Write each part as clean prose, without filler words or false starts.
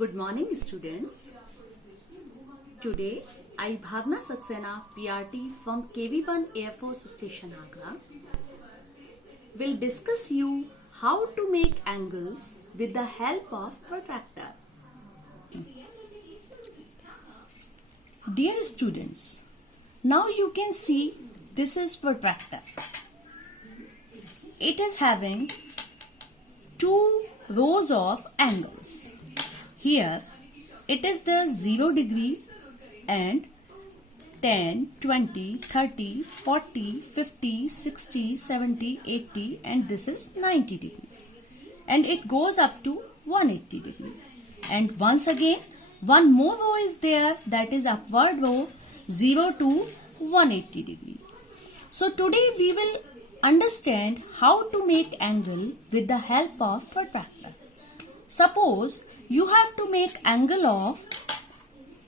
Good morning, students. Today, I, Bhavna Saxena, PRT from KV1 Air Force Station Agra, will discuss you how to make angles with the help of protractor. Dear students, now you can see this is protractor. It is having two rows of angles. Here it is the 0 degree and 10, 20, 30, 40, 50, 60, 70, 80 and this is 90 degree. And it goes up to 180 degree. And once again one more row is there, that is upward row 0 to 180 degree. So today we will understand how to make angle with the help of protractor. Suppose you have to make angle of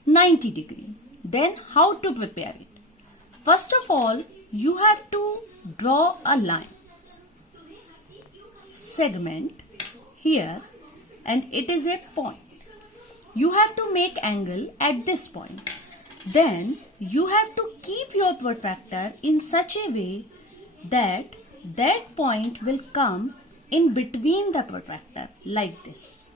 90 degree. Then how to prepare it? First of all, you have to draw a line, segment here, and it is a point. You have to make angle at this point. Then you have to keep your protractor in such a way that that point will come in between the protractor like this.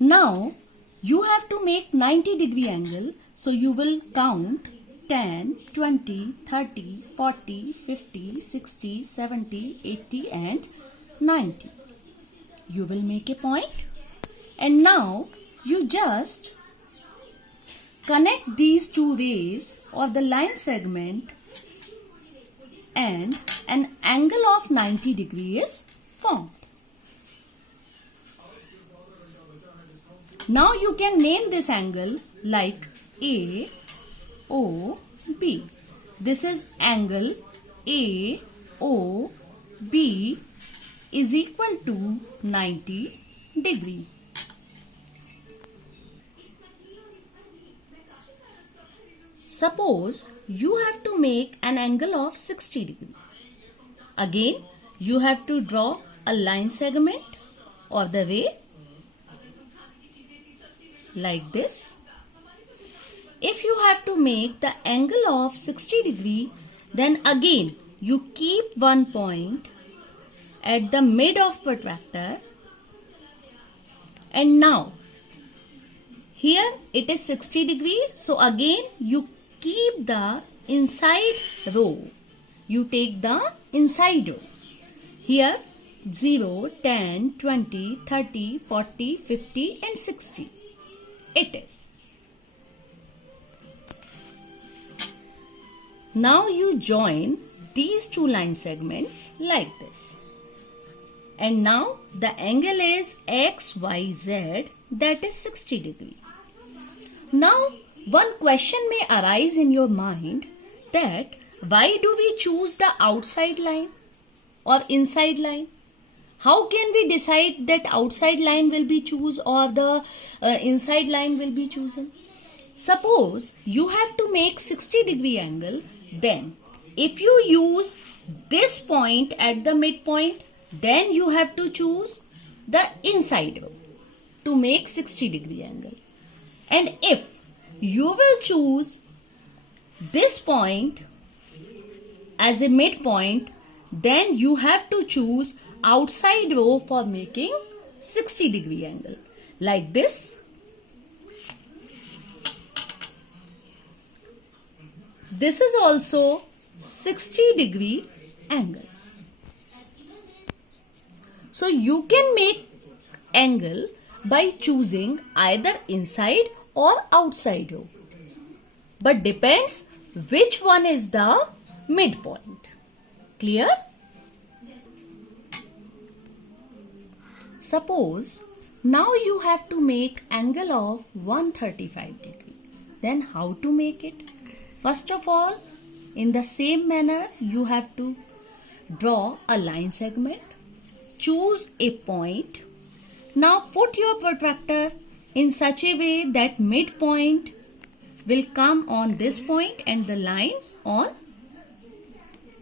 Now you have to make 90 degree angle, so you will count 10, 20, 30, 40, 50, 60, 70, 80 and 90. You will make a point and now you just connect these two rays or the line segment and an angle of 90 degree is formed. Now you can name this angle like A, O, B. This is angle A, O, B is equal to 90 degree. Suppose you have to make an angle of 60 degree. Again, you have to draw a line segment or the ray like this. If you have to make the angle of 60 degree, then again you keep one point at the mid of protractor and now here it is 60 degree, so again you keep the inside row. You take the inside row. Here 0, 10, 20, 30, 40, 50 and 60. It is. Now you join these two line segments like this. And now the angle is XYZ, that is 60 degree. Now one question may arise in your mind that why do we choose the outside line or inside line? How can we decide that outside line will be chosen or the inside line will be chosen? Suppose you have to make 60 degree angle, then if you use this point at the midpoint, then you have to choose the inside row to make 60 degree angle. And if you will choose this point as a midpoint, then you have to choose outside row for making 60 degree angle like this. This is also 60 degree angle. So you can make angle by choosing either inside or outside row, but depends which one is the midpoint. Clear? Suppose now you have to make angle of 135 degree. Then how to make it? First of all, in the same manner, you have to draw a line segment, choose a point. Now put your protractor in such a way that midpoint will come on this point and the line on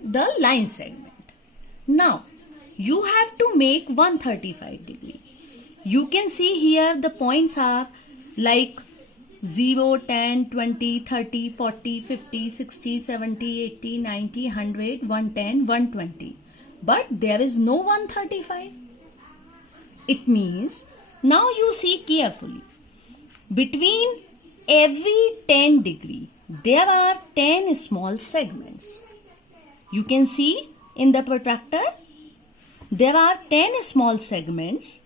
the line segment. Now you have to make 135 degree. You can see here the points are like 0, 10, 20, 30, 40, 50, 60, 70, 80, 90, 100, 110, 120. But there is no 135. It means, now you see carefully, between every 10 degree, there are 10 small segments. You can see in the protractor, there are 10 small segments.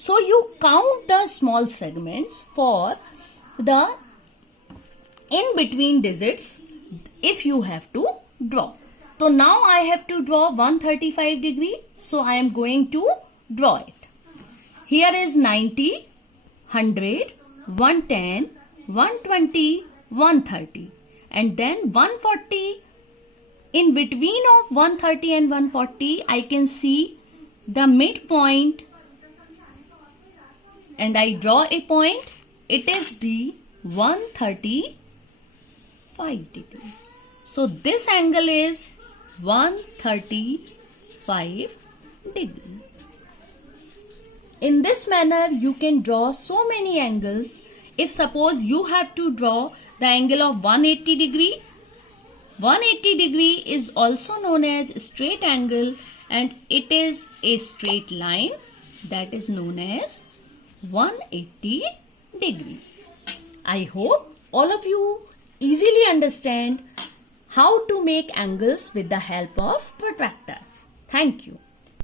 So you count the small segments for the in between digits if you have to draw. So now I have to draw 135 degree. So I am going to draw it. Here is 90, 100, 110, 120, 130 and then 140. In between of 130 and 140 I can see the midpoint and I draw a point. It is the 135 degree. So this angle is 135 degree. In this manner you can draw so many angles. If suppose you have to draw the angle of 180 degree, 180 degree is also known as straight angle and it is a straight line that is known as 180 degree. I hope all of you easily understand how to make angles with the help of protractor. Thank you.